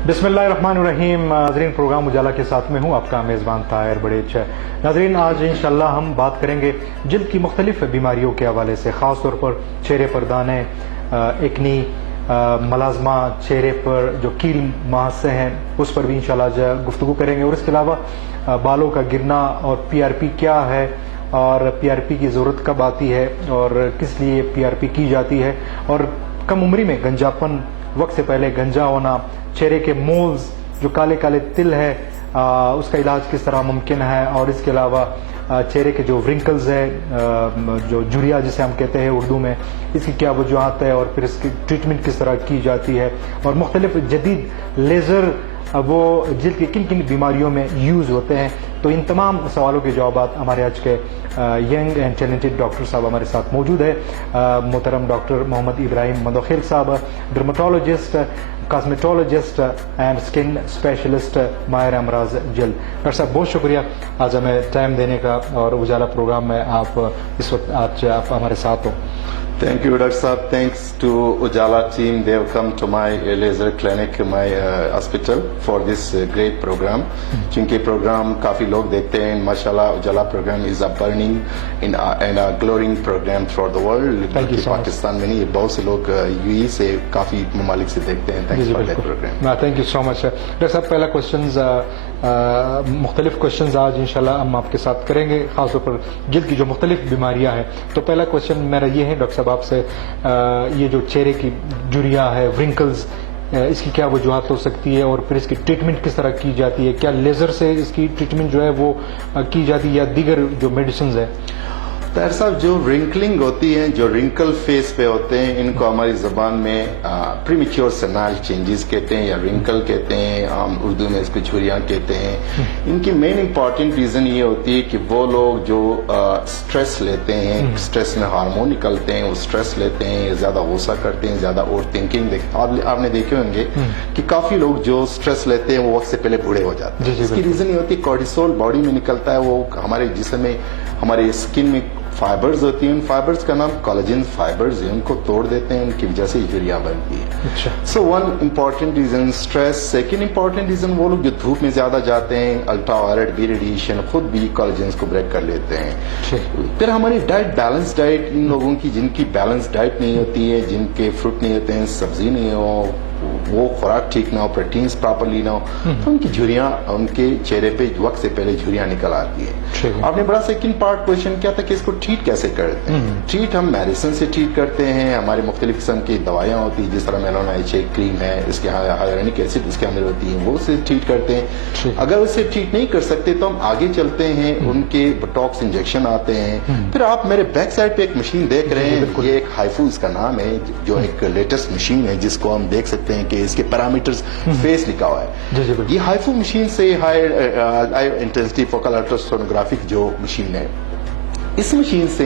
बिस्मिल्लाहिर्रहमानिर्रहीम। नाज़रीन, प्रोग्राम उजाला के साथ में हूँ, आपका मेज़बान ताहिर बड़ेच। नाज़रीन, आज इंशाअल्लाह हम बात करेंगे जिल्द की मुख्तलिफ बीमारियों के हवाले से, ख़ास तौर पर चेहरे पर दाने, एक्नी, मलाज़मा, चेहरे पर जो कील मुहासे हैं उस पर भी इंशाअल्लाह गुफ्तगू करेंगे। और इसके अलावा बालों का गिरना और PRP क्या है और PRP की ज़रूरत कब आती है और किस लिए PRP की जाती है, और कम उम्री में गंजापन, वक्त से पहले गंजा होना, चेहरे के मोल्स जो काले काले तिल है उसका इलाज किस तरह मुमकिन है, और इसके अलावा चेहरे के जो व्रिंकल्स है, जो जुरिया जिसे हम कहते हैं उर्दू में, इसकी क्या वजूहत है और फिर इसकी ट्रीटमेंट किस तरह की जाती है, और मुख्तलिफ जदीद लेज़र वो जिल्द की किन किन बीमारियों में यूज़ होते हैं। तो इन तमाम सवालों के जवाब हमारे आज के यंग एंड टैलेंटेड डॉक्टर साहब हमारे साथ मौजूद है। मोहतरम डॉक्टर मोहम्मद इब्राहिम मदोखिल साहब, dermatologist, cosmetologist and skin specialist, माहिर अमराज जल्द। डॉक्टर साहब, बहुत शुक्रिया आज हमें टाइम देने का, और उजाला प्रोग्राम में आप इस वक्त आज आप हमारे साथ हो। Thank you, Dr. Saab. Thanks to Ujala team. They have come to my laser clinic, my hospital for this great program. क्योंकि program काफी लोग देखते हैं, माशाल्लाह Ujala program is a burning and a glowing program throughout the world. Thank you so much. Pakistan में नहीं, बहुत से लोग UAE से काफी ममालिक से देखते हैं। Thanks for that program. Thank you so much. Doctor साहब, पहला क्वेश्चन, मुख्तलिफ क्वेश्चन आज इंशाल्लाह हम आपके साथ करेंगे, खासतौर पर जिल्द की जो मुख्तलिफ बीमारियां हैं। तो पहला क्वेश्चन मेरा ये है डॉक्टर साहब आपसे, ये जो चेहरे की जुरिया है, व्रिंकल्स, इसकी क्या वजूहत हो सकती है और फिर इसकी ट्रीटमेंट किस तरह की जाती है? क्या लेज़र से इसकी ट्रीटमेंट जो है वो की जाती है या दीगर जो मेडिसिन है? ताहिर साहब, जो रिंकलिंग होती है, जो रिंकल फेस पे होते हैं, इनको हमारी जबान में प्रीमेच्योर सेनाइल चेंजेस कहते हैं या रिंकल कहते हैं, हम उर्दू में इसको झुर्रियाँ कहते हैं। इनकी मेन इंपॉर्टेंट रीजन ये होती है कि वो लोग जो स्ट्रेस लेते हैं, स्ट्रेस में हार्मोन निकलते हैं, वो स्ट्रेस लेते हैं, ज्यादा गुस्सा करते हैं, ज्यादा ओवर थिंकिंग, आपने देखे होंगे कि काफी लोग जो स्ट्रेस लेते हैं वो वक्त से पहले बूढ़े हो जाते हैं। इसकी रीजन ये होती है कॉर्टिसोल बॉडी में निकलता है, वो हमारे जिस्म में, हमारे स्किन में फाइबर्स होती हैं, उन फाइबर्स का नाम कोलेजन फाइबर्स है, उनको तोड़ देते हैं, उनकी वजह से झुर्रियाँ बनती है। So one important reason stress. Second important reason वो लोग जो धूप में ज्यादा जाते हैं, अल्ट्रावायलेट बी रेडिएशन खुद भी कोलेजन को ब्रेक कर लेते हैं। फिर हमारी डाइट, बैलेंस डाइट, इन लोगों की जिनकी बैलेंस डाइट नहीं होती है, जिनके फ्रूट नहीं होते हैं, सब्जी नहीं हो, वो खुराक ठीक ना हो, प्रोटीन्स प्रॉपरली ना हो, तो उनकी झुर्रियाँ, उनके चेहरे पे वक्त से पहले झुर्रियाँ निकल आती है। आपने बड़ा सेकंड पार्ट क्वेश्चन किया था कि इसको ट्रीट कैसे करते हैं। ट्रीट हम मेडिसिन से ट्रीट करते हैं, हमारी मुख्तलिफ किस्म की दवाइयाँ होती हैं, जिस तरह मेलानाइट क्रीम है, इसके हाइलोनिक एसिड इसके अंदर होती है, वो उससे ट्रीट करते हैं। अगर उससे ट्रीट नहीं कर सकते तो हम आगे चलते हैं, उनके बोटॉक्स इंजेक्शन आते हैं। फिर आप मेरे बैक साइड पे एक मशीन देख रहे हैं, ये एक हाइफू इसका नाम है, जो एक लेटेस्ट मशीन है, जिसको हम देख सकते हैं कि इसके पैरामीटर्स फेस लिखा हुआ है। ये हाइफू मशीन से हाई इंटेंसिटी फोकल अल्ट्रासोनोग्राफिक जो मशीन है, इस मशीन से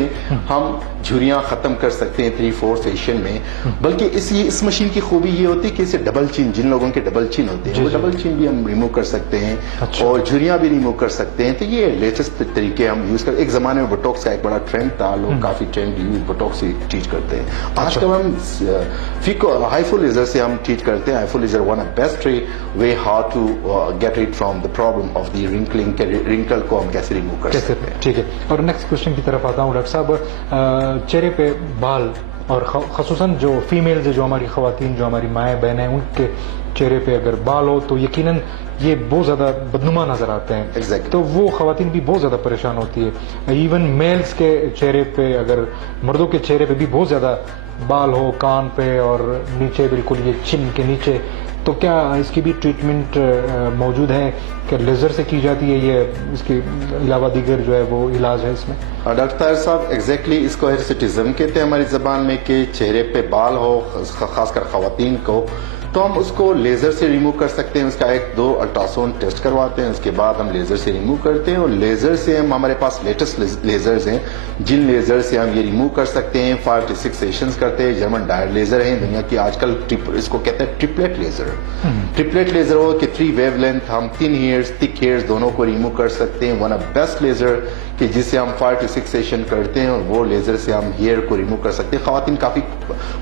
हम झुर्रियां खत्म कर सकते हैं 3-4 सेशन में। बल्कि इस मशीन की खूबी ये होती है कि इसे डबल चिन, जिन लोगों के डबल चिन होते हैं, वो डबल चिन भी हम रिमूव कर सकते हैं और झुर्रियां भी रिमूव कर सकते हैं। तो ये लेटेस्ट तरीके हम यूज कर। एक जमाने में बोटॉक्स का एक बड़ा ट्रेंड था, लोग काफी ट्रेंड यूज बोटॉक्स से ट्रीट करते हैं। आजकल हम हाइफू लेजर से हम ट्रीट करते हैं। HIFU laser one of best way how to get it from the problem of the wrinkling, wrinkle को हम कैसे रिमूव कर सकते हैं। ठीक है, और नेक्स्ट क्वेश्चन की तरफ आता हूँ डॉक्टर साहब। चेहरे पे बाल, और खसूसन जो फीमेल्स है, जो हमारी खवातीन, जो हमारी माएँ बहन हैं, उनके चेहरे पे अगर बाल हो तो यकीनन ये बहुत ज्यादा बदनुमा नजर आते हैं। Exactly. तो वो खवातीन भी बहुत ज्यादा परेशान होती है। इवन मेल्स के चेहरे पे, अगर मर्दों के चेहरे पे भी बहुत ज्यादा बाल हो, कान पे और नीचे बिल्कुल ये चिन के नीचे, तो क्या इसकी भी ट्रीटमेंट मौजूद है? क्या लेजर से की जाती है, ये इसके अलावा दीगर जो है वो इलाज है इसमें? डॉक्टर ताहिर साहब, एग्जैक्टली इसको हिरसिटिज्म कहते हैं हमारी जबान में, कि चेहरे पे बाल हो, खासकर खवातीन को, तो हम उसको लेजर से रिमूव कर सकते हैं। उसका 1-2 अल्ट्रासाउंड टेस्ट करवाते हैं, उसके बाद हम लेजर से रिमूव करते हैं। और लेजर से हमारे पास लेटेस्ट लेजर्स हैं, जिन लेजर से हम ये रिमूव कर सकते हैं। 5 to 6 सेशंस करते हैं। जर्मन डायर लेजर है दुनिया की आजकल, इसको कहते हैं ट्रिपलेट लेजर। ट्रिपलेट लेजर हो कि 3 वेवलेंथ, हम थिन हेयर्स, थिक हेयर्स दोनों को रिमूव कर सकते हैं। वन ऑफ बेस्ट लेजर कि जिससे हम 5 to 6 सेशन करते हैं, और वो लेजर से हम हेयर को रिमूव कर सकते हैं। खवातीन काफी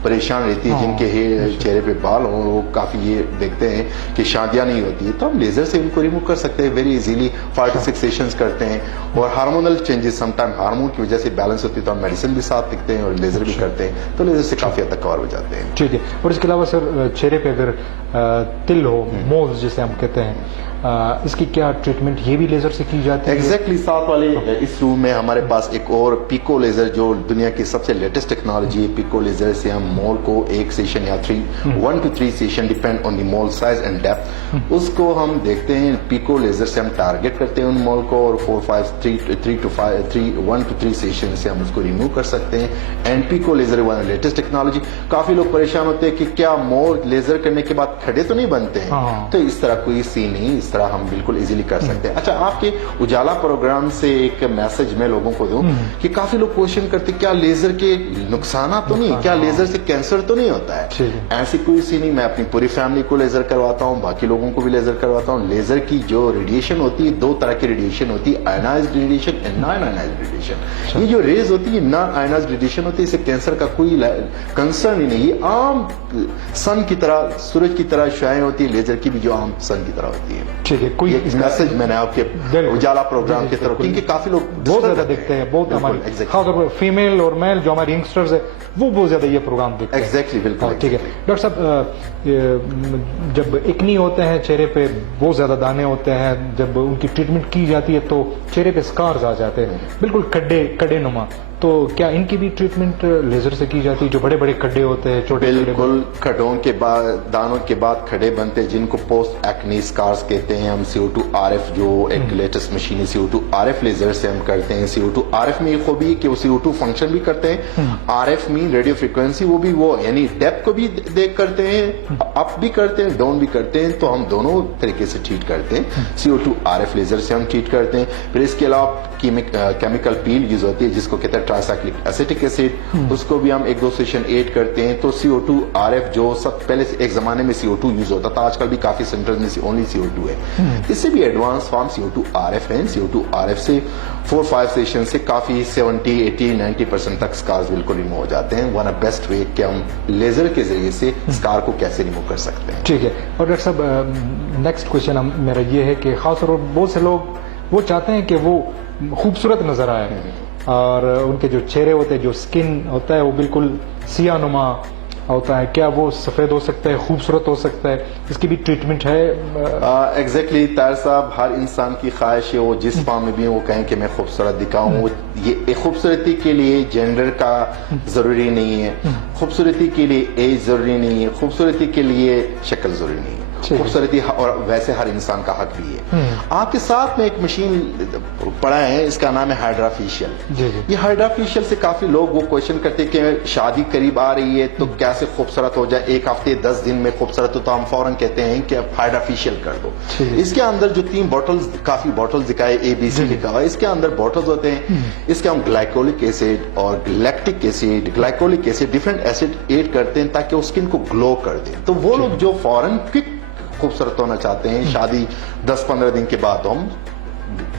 परेशान रहती है जिनके चेहरे पे बाल हो, वो लोग काफ़ी ये देखते हैं कि शादियाँ नहीं होती है, तो हम लेज़र से इनको रिमूव कर सकते हैं वेरी इजीली। 46 सेशंस करते हैं। और हार्मोनल चेंजेस समटाइम हार्मोन की वजह से बैलेंस होती है तो हम मेडिसिन भी साथ लिखते हैं और लेज़र भी करते हैं, तो लेज़र से काफ़ी हद तक कवर हो जाते हैं। ठीक है। और इसके अलावा सर चेहरे पे अगर तिल हो, मोल्स जिसे हम कहते हैं, इसकी क्या ट्रीटमेंट ये भी लेजर से की जाती है? एग्जैक्टली साथ वाले इस रूम में हमारे पास एक और पिको लेजर जो दुनिया की सबसे लेटेस्ट टेक्नोलॉजी है, पिको लेजर से हम मोल को एक सेशन या 1 to 3 session depend on the mole size and depth, उसको हम देखते हैं। पिको लेजर से हम टारगेट करते हैं उन मोल को और 1 to 3 सेशन से हम उसको रिमूव कर सकते हैं। And pico laser one latest technology. काफी लोग परेशान होते हैं कि क्या मोल लेजर करने के बाद खड़े तो नहीं बनते हैं? तो इस तरह कोई सी नहीं, इस तरह हम बिल्कुल इजीली कर सकते हैं। अच्छा, आपके उजाला प्रोग्राम से एक मैसेज मैं लोगों को दूं कि काफी लोग क्वेश्चन करते क्या लेजर के नुकसान तो नहीं, क्या लेजर से कैंसर तो नहीं होता है? ऐसी कोई सी नहीं। मैं अपनी पूरी फैमिली को लेजर करवाता हूँ, बाकी लोगों को भी लेजर करवाता हूँ। लेजर की जो रेडिएशन होती है, 2 तरह की रेडिएशन होती है, ionised radiation and non ionised radiation. ये जो रेज होती है नॉन आयनाइज्ड रेडिएशन होती है, इससे कैंसर का कोई कंसर्न ही नहीं। ये आम सन की तरह, सूरज की तरह शुआएं होती है, लेजर की भी जो आम सन की तरह होती है। ठीक है। कोई मैसेज मैंने आपके उजाला प्रोग्राम की तरफ, क्योंकि काफी लोग बहुत ज्यादा देखते हैं, बहुत हमारे खासतौर पर फीमेल और मेल जो हमारे यंगस्टर्स है वो बहुत ज्यादा ये प्रोग्राम देखते हैं। एग्जैक्टली, बिल्कुल। ठीक है डॉक्टर साहब, जब एक्नी होते हैं चेहरे पे, बहुत ज्यादा दाने होते हैं, जब उनकी ट्रीटमेंट की जाती है तो चेहरे पे स्कार्स आ जाते हैं, बिल्कुल कड्डे नुमा, तो क्या इनकी भी ट्रीटमेंट लेजर से की जाती है? जो बड़े बड़े खड्डे होते हैं, छोटे बिल्कुल खड्डों के बाद, दानों के बाद खड्डे बनते हैं, जिनको पोस्ट एक्नी स्कार्स कहते हैं। हम CO2 RF जो एक लेटेस्ट मशीन है, CO2 RF लेजर से हम करते हैं। CO2 RF में एक खूबी है कि वो CO2 फंक्शन भी करते हैं। RF में रेडियो फ्रिक्वेंसी, वो भी वो यानी डेप्थ को भी देख करते हैं, अप भी करते हैं, डाउन भी करते हैं, तो हम दोनों तरीके से ट्रीट करते हैं। CO2 RF लेजर से हम ट्रीट करते हैं। फिर इसके अलावा केमिकल पील यूज होती है जिसको कहते हैं ट्राइसाइक्लिक एसिटिक एसिड, उसको भी हम 1-2 सेशन ऐड करते हैं। तो CO2 RF जो सब पहले से एक जमाने में CO2 यूज होता था, आजकल भी काफी सेंटर्स में ओनली CO2 है। इससे भी एडवांस फॉर्म CO2 RF है। CO2 RF से 4-5 सेशन से काफी 70, 80, 90% तक स्कार्स बिल्कुल रिमूव हो जाते हैं। वन ऑफ बेस्ट वे कि हम लेजर के जरिए से स्कार को कैसे रिमूव कर सकते हैं। ठीक है। और डॉक्टर साहब, नेक्स्ट क्वेश्चन मेरा ये है कि खासतौर पर बहुत से लोग वो चाहते हैं कि वो खूबसूरत नजर आए और उनके जो चेहरे होते हैं, जो स्किन होता है वो बिल्कुल सियाह नुमा होता है, क्या वो सफेद हो सकता है, खूबसूरत हो सकता है? इसकी भी ट्रीटमेंट है? एग्जैक्टली तार साहब, हर इंसान की ख्वाहिश है वो जिस फॉर्म में भी वो कहें कि मैं खूबसूरत दिखाऊं। ये खूबसूरती के लिए जेंडर का जरूरी नहीं है, खूबसूरती के लिए एज जरूरी नहीं है, खूबसूरती के लिए शक्ल जरूरी नहीं है। खूबसूरती और वैसे हर इंसान का हक भी है। आपके साथ में एक मशीन पड़ा है, इसका नाम है हाइड्राफेशियल। ये हाइड्राफेशियल से काफी लोग वो क्वेश्चन करते हैं कि शादी करीब आ रही है तो कैसे खूबसूरत हो जाए, 1 हफ्ते 10 दिन में खूबसूरत हो, तो हम फौरन कहते हैं कि आप हाइड्राफेशियल कर दो। इसके अंदर जो 3 बॉटल्स, काफी बॉटल्स दिखाए, ABC लिखा हुआ है, इसके अंदर बॉटल्स होते हैं। इसके हम ग्लाइकोलिक एसिड और lactic acid, glycolic acid, different acid add करते हैं ताकि वो स्किन को ग्लो कर दे। तो वो लोग जो फौरन क्विक खूबसूरत होना चाहते हैं, शादी 10-15 दिन के बाद हम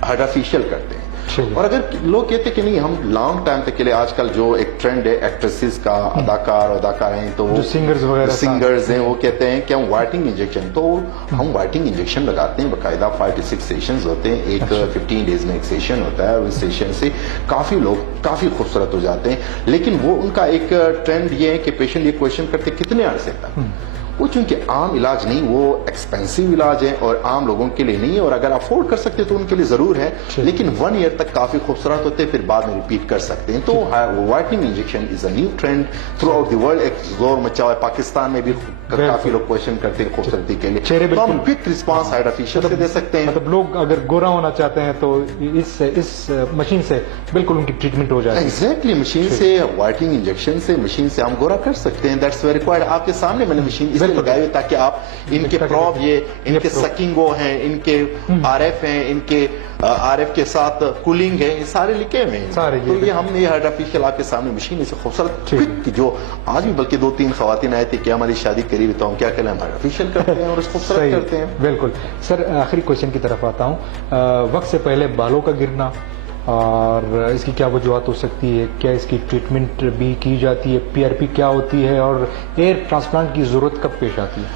हाइड्राफेशियल करते हैं। और अगर लोग कहते कि नहीं हम लॉन्ग टाइम तक के लिए, आजकल जो एक ट्रेंड है एक्ट्रेसेस का, अदाकार और अदाकार हैं, तो सिंगर्स हैं, वो कहते हैं कि हम वाइटनिंग इंजेक्शन, तो हम वाइटनिंग इंजेक्शन लगाते हैं बाकायदा। 5 to 6 सेशंस होते हैं, एक 15 डेज में एक सेशन होता है, और इस सेशन से काफी लोग काफी खूबसूरत हो जाते हैं। लेकिन वो उनका एक ट्रेंड ये है कि पेशेंट ये क्वेश्चन करते कितने अरसे तक, वो चूंकि आम इलाज नहीं, वो एक्सपेंसिव इलाज है और आम लोगों के लिए नहीं है, और अगर अफोर्ड कर सकते तो उनके लिए जरूर है, लेकिन 1 ईयर तक काफी खूबसूरत होते हैं, फिर बाद में रिपीट कर सकते हैं। तो whitening injection is a new trend through out the world, एक जोर मचा हुआ है। पाकिस्तान में भी काफी लोग क्वेश्चन करते हैं खूबसूरती के लिए, तो हम क्विक रिस्पॉन्स हाइड्राफेशियल से दे सकते हैं। मतलब लोग अगर गोरा होना चाहते हैं तो इस मशीन से बिल्कुल उनकी ट्रीटमेंट हो जाएगी। एग्जैक्टली, मशीन से, वाइटनिंग इंजेक्शन से, मशीन से हम गोरा कर सकते हैं। That's very required. आपके सामने मैंने मशीन इसलिए लगाई है ताकि आप इनके प्रॉब, ये इनके सकिंगो हैं, इनके RF हैं, इनके RF के साथ कूलिंग है, ये सारे लिखे हुए हैं। तो ये हमने ये हाइड्राफेशियल आपके सामने मशीन इसे खूबसूरत क्विक, जो आज भी बल्कि 2-3 खवातीन आए थे कि हमारी शादी करीब, तो हम क्या करें, हम हाइड्राफेशियल करते हैं और इसको खूबसूरत करते हैं। बिल्कुल सर, आखिरी क्वेश्चन की तरफ आता हूँ। वक्त से पहले बालों का गिरना और इसकी क्या वजूहत हो सकती है, क्या इसकी ट्रीटमेंट भी की जाती है, PRP क्या होती है और एयर ट्रांसप्लांट की जरूरत कब पेश आती है?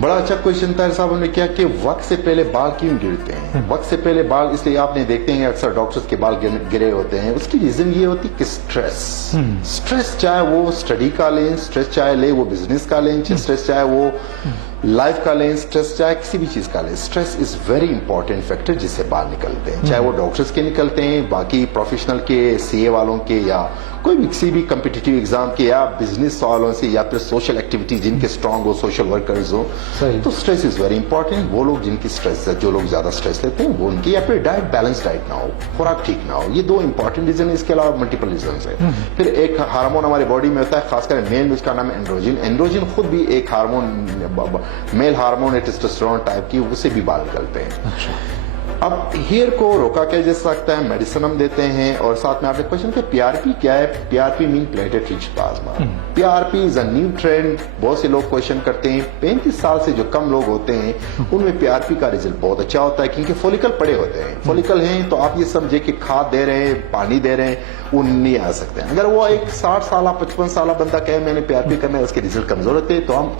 बड़ा अच्छा क्वेश्चन ताहिर साहब ने किया कि वक्त से पहले बाल क्यों गिरते हैं। वक्त से पहले बाल इसलिए आपने देखते हैं अक्सर डॉक्टर्स के बाल गिरे होते हैं, उसकी रीजन ये होती है कि स्ट्रेस चाहे वो स्टडी का लें, स्ट्रेस चाहे ले वो बिजनेस का लें, स्ट्रेस चाहे वो लाइफ का लें, स्ट्रेस चाहे किसी भी चीज का लें, stress is very important factor जिससे बाल निकलते हैं, चाहे वो डॉक्टर्स के निकलते हैं, बाकी प्रोफेशनल के, सीए वालों के, या कोई भी किसी भी कम्पिटिटिव एग्जाम के, या बिजनेस वालों से, या फिर सोशल एक्टिविटी जिनके स्ट्रांग हो, सोशल वर्कर्स हो, तो स्ट्रेस इज वेरी इंपॉर्टेंट। वो लोग जिनकी स्ट्रेस है, जो लोग ज्यादा स्ट्रेस लेते हैं वो उनकी, या फिर डाइट बैलेंस डाइट ना हो, खुराक ठीक ना हो, ये दो इंपॉर्टेंट रीजन है। इसके अलावा मल्टीपल रीजन है। फिर एक हार्मोन हमारी बॉडी में होता है, खासकर मेल में, उसका नाम है एंड्रोजन। एंड्रोजन खुद भी एक हार्मोन, मेल हार्मोन है, टेस्टोस्टेरोन टाइप की, उससे भी बाल निकलते हैं। अब हेयर को रोका क्या जा सकता है, मेडिसिन हम देते हैं। और साथ में आपने क्वेश्चन किया पीआरपी क्या है। PRP mean plated rich plasma. PRP is a new trend. बहुत से लोग क्वेश्चन करते हैं, 35 साल से जो कम लोग होते हैं उनमें पीआरपी का रिजल्ट बहुत अच्छा होता है, क्योंकि फॉलिकल पड़े होते हैं। फॉलिकल हैं तो आप ये समझे कि खाद दे रहे हैं, पानी दे रहे हैं, वो नहीं आ सकते हैं। अगर वो एक 60 साल 55 साल बंदा कहे मैंने पीआरपी करना है, उसके रिजल्ट कमजोर होते हैं, तो हम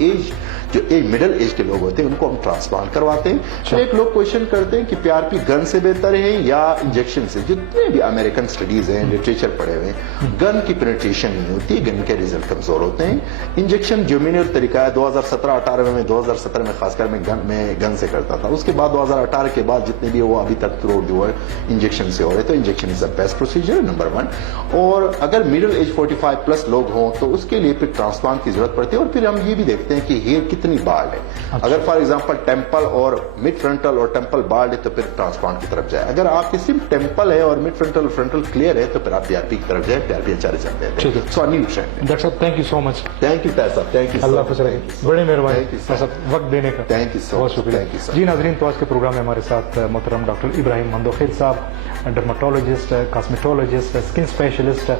जो मिडिल एज के लोग होते हैं उनको हम ट्रांसप्लांट करवाते हैं। तो एक लोग क्वेश्चन करते हैं कि पीआरपी गन से बेहतर है या इंजेक्शन से। जितने भी अमेरिकन स्टडीज हैं, लिटरेचर पढ़े हुए हैं, गन की पेनिट्रेशन नहीं होती, गन के रिजल्ट कमजोर होते हैं। इंजेक्शन ज्यूमिनियर तरीका है, 2017-18 में, 2017 में खासकर मैं गन से करता था। उसके बाद 2018 के बाद जितने भी वो अभी तक जो है इंजेक्शन से हो रहे, तो injection is the best procedure number 1। और अगर मिडिल एज 45 प्लस लोग हों तो उसके लिए फिर ट्रांसप्लांट की जरूरत पड़ती है। और फिर हम ये भी देखते हैं कि हेयर कितनी बाल है। अगर फॉर एग्जांपल टेम्पल और मिड फ्रंटल और टेम्पल बाल है तो फिर ट्रांसप्लांट की तरफ जाए। अगर आपकी सिर्फ टेम्पल है और मिड फ्रंटल फ्रंटल क्लियर है तो फिर आप पीआरपी की तरफ जाए। पीआरपी अच्छा रिजल्ट देते हैं। So new trend. डॉक्टर साहब thank you so much. Thank you साहब, थैंक यू, अल्लाह हाफ़िज़ रहे, बड़ी मेहरबानी वक्त देने का, थैंक यू सो बहुत शुक्रिया। Thank you sir. जी नाजरीन, तो आज के प्रोग्राम में हमारे साथ मोहतरम डॉक्टर इब्राहिम मंदोखेल साहब, डर्माटोलॉजिस्ट, कॉस्मेटोलॉजिस्ट, स्किन स्पेशलिस्ट,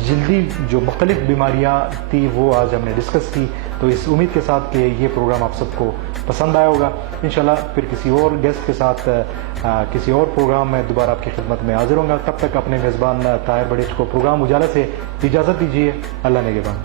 जल्दी जो मुख्तलिफ बीमारियाँ थी वो आज हमने डिस्कस की। तो इस उम्मीद के साथ कि ये प्रोग्राम आप सबको पसंद आया होगा। इंशाल्लाह फिर किसी और गेस्ट के साथ किसी और प्रोग्राम में दोबारा आपकी खिदमत में हाजिर होंगे। तब तक अपने मेज़बान ताहिर बड़ेच को प्रोग्राम उजाला से इजाज़त दीजिए। अल्लाह नेगेबान।